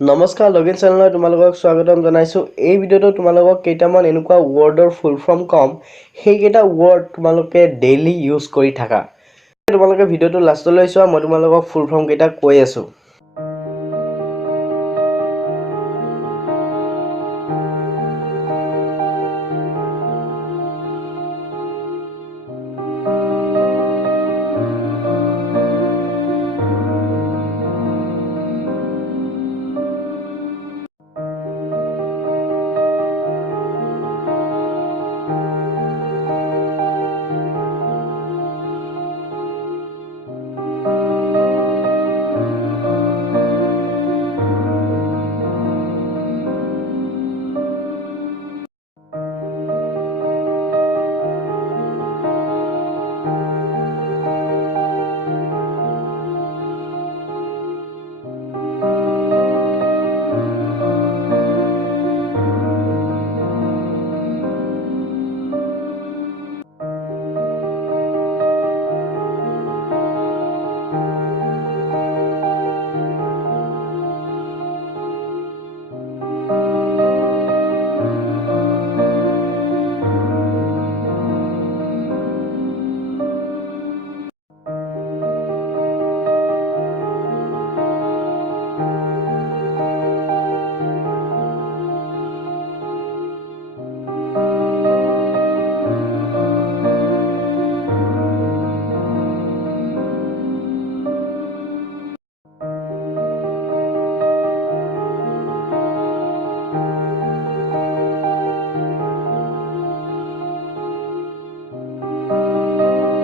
নমস্কাৰ লগইন চেনেলত তোমালোকক স্বাগতম জনাইছো। এই ভিডিঅ'টো তোমালোকক কেইটামান এনেকুৱা ৱৰ্ডৰ ফুল ফৰ্ম কম, সেইকেইটা ৱৰ্ড তোমালোকে ডেইলি ইউজ কৰি থাকা। তোমালোকে ভিডিঅ'টো লাষ্টলৈ চোৱা, মই তোমালোকক ফুল ফৰ্ম কেইটা কৈ আছো।